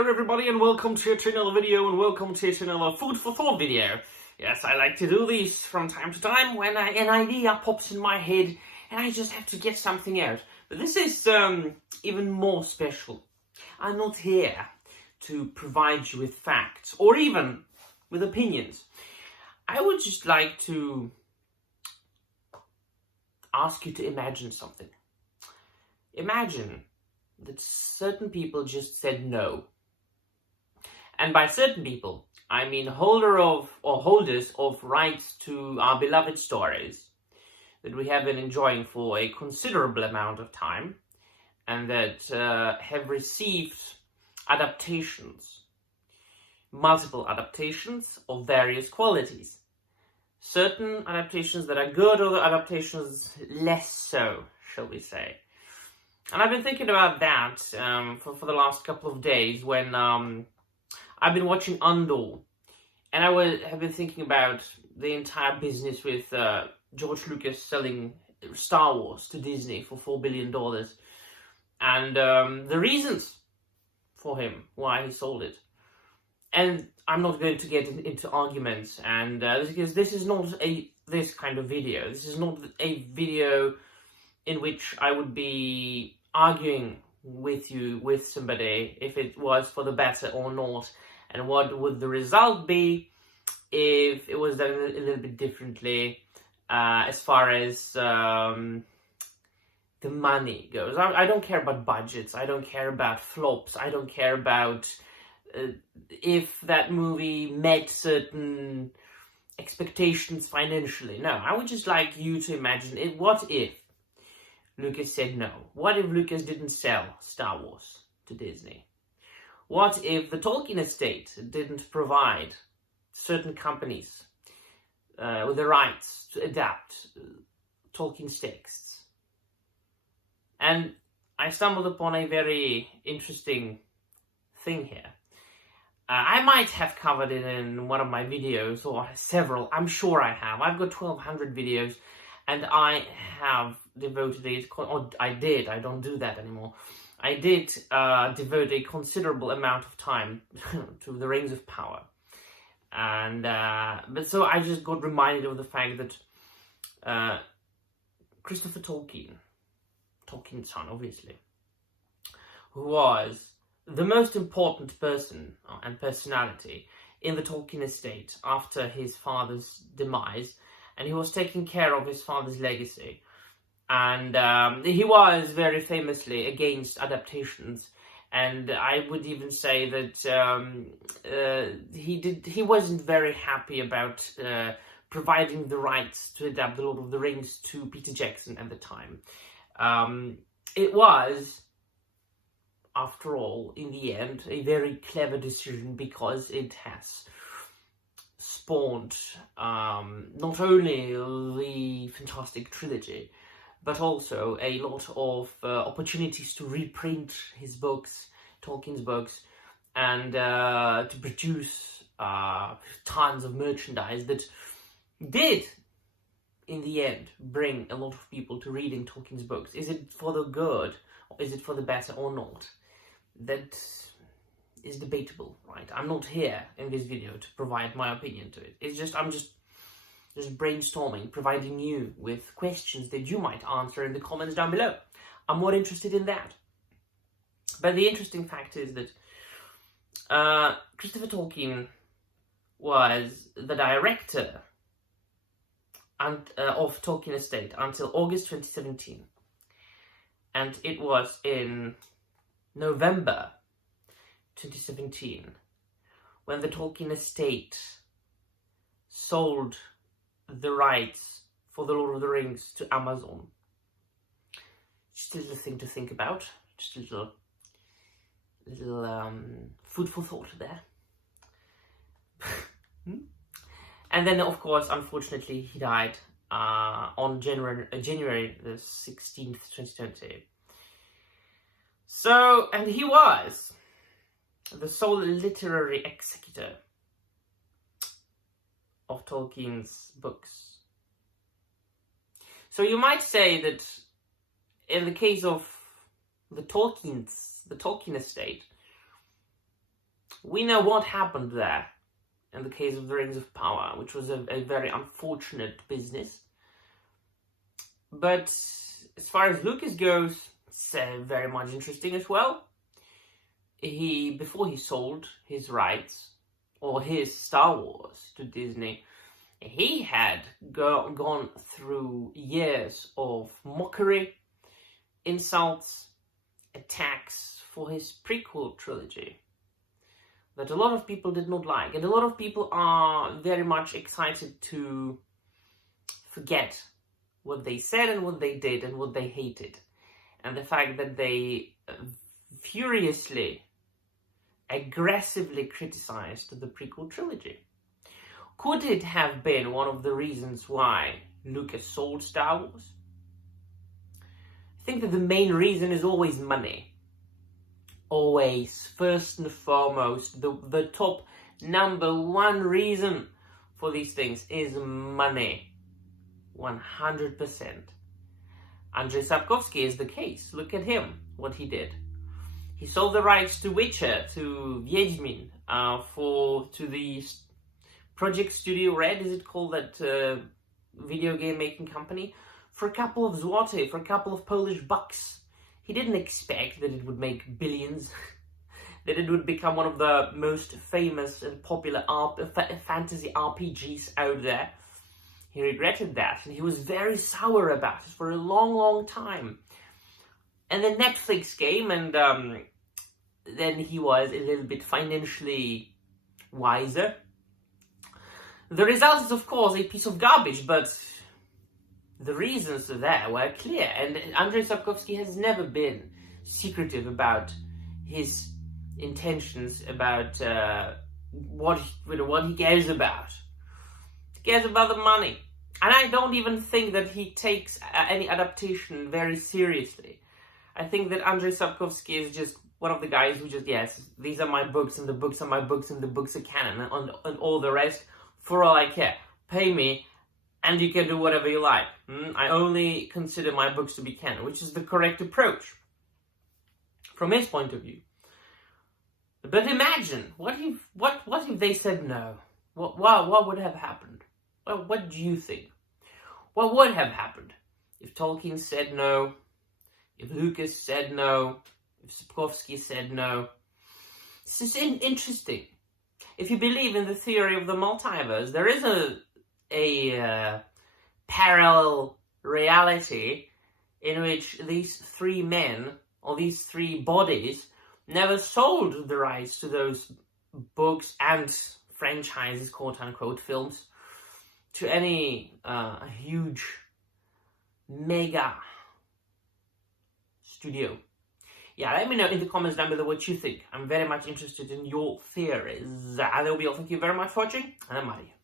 there everybody, and welcome to another video, and welcome to another food for thought video. Yes, I like to do these from time to time when an idea pops in my head and I just have to get something out. But this is even more special. I'm not here to provide you with facts or even with opinions. I would just like to ask you to imagine something. Imagine that certain people just said no. And by certain people, I mean holders of rights to our beloved stories that we have been enjoying for a considerable amount of time, and that have received adaptations, multiple adaptations of various qualities. Certain adaptations that are good, other adaptations less so, shall we say. And I've been thinking about that for the last couple of days when I've been watching Andrzej, and have been thinking about the entire business with George Lucas selling Star Wars to Disney for $4 billion, and the reasons for him why he sold it. And I'm not going to get into arguments, and because this is not this kind of video. This is not a video in which I would be arguing with somebody if it was for the better or not, and what would the result be if it was done a little bit differently as far as the money goes. I don't care about budgets, I don't care about flops, I don't care about if that movie met certain expectations financially. No, I would just like you to imagine it. What if Lucas said no? What if Lucas didn't sell Star Wars to Disney? What if the Tolkien estate didn't provide certain companies with the rights to adapt Tolkien's texts? And I stumbled upon a very interesting thing here. I might have covered it in one of my videos, or several. I'm sure I have. I've got 1,200 videos, and I have devoted it, or I did, I don't do that anymore. I did devote a considerable amount of time to the Rings of Power. And, but so I just got reminded of the fact that Christopher Tolkien, Tolkien's son obviously, who was the most important person and personality in the Tolkien estate after his father's demise, and he was taking care of his father's legacy. And he was very famously against adaptations, and I would even say that he wasn't very happy about providing the rights to adapt The Lord of the Rings to Peter Jackson at the time. It was, after all, in the end, a very clever decision, because it has spawned not only the fantastic trilogy, but also a lot of opportunities to reprint his books, Tolkien's books, and to produce tons of merchandise that did, in the end, bring a lot of people to reading Tolkien's books. Is it for the good, or is it for the better or not? That is debatable, right? I'm not here in this video to provide my opinion to it. It's just, I'm just brainstorming, providing you with questions that you might answer in the comments down below. I'm more interested in that. But the interesting fact is that Christopher Tolkien was the director of Tolkien Estate until August 2017. And it was in November 2017 when the Tolkien Estate sold the rights for The Lord of the Rings to Amazon. Just a little thing to think about. Just a little food for thought there. And then, of course, unfortunately, he died on January the 16th, 2020. So, and he was the sole literary executor of Tolkien's books. So you might say that in the case of the Tolkien estate, We know what happened there in the case of the Rings of Power, which was a very unfortunate business. But as far as Lucas goes, it's very much interesting as well. Before he sold his rights, or his Star Wars, to Disney, he had gone through years of mockery, insults, attacks for his prequel trilogy that a lot of people did not like. And a lot of people are very much excited to forget what they said and what they did and what they hated. And the fact that they furiously, aggressively criticized the prequel trilogy. Could it have been one of the reasons why Lucas sold Star Wars? I think that the main reason is always money. Always, first and foremost, the top number one reason for these things is money. 100%. Andrzej Sapkowski is the case. Look at him, what he did. He sold the rights to Witcher, to Wiedźmin, to the Project Studio Red, is it called, that video game making company, for a couple of zloty, for a couple of Polish bucks. He didn't expect that it would make billions, that it would become one of the most famous and popular fantasy RPGs out there. He regretted that, and he was very sour about it for a long, long time. And then Netflix came, and then he was a little bit financially wiser. The result is, of course, a piece of garbage, but the reasons there were clear. And Andrzej Sapkowski has never been secretive about his intentions, about what he cares about. He cares about the money. And I don't even think that he takes any adaptation very seriously. I think that Andrzej Sapkowski is just one of the guys who just, yes, these are my books, and the books are my books, and the books are canon, and all the rest, for all I care. Pay me, and you can do whatever you like. I only consider my books to be canon, which is the correct approach, from his point of view. But imagine, what if they said no? What would have happened? Well, what do you think? What would have happened if Tolkien said no, if Lucas said no, if Sapkowski said no? This is interesting. If you believe in the theory of the multiverse, there is a parallel reality in which these three men, or these three bodies, never sold the rights to those books and franchises, quote-unquote, films, to any huge, mega studio. Yeah, let me know in the comments down below what you think. I'm very much interested in your theories. That will be all. Thank you very much for watching, and I'm out of here.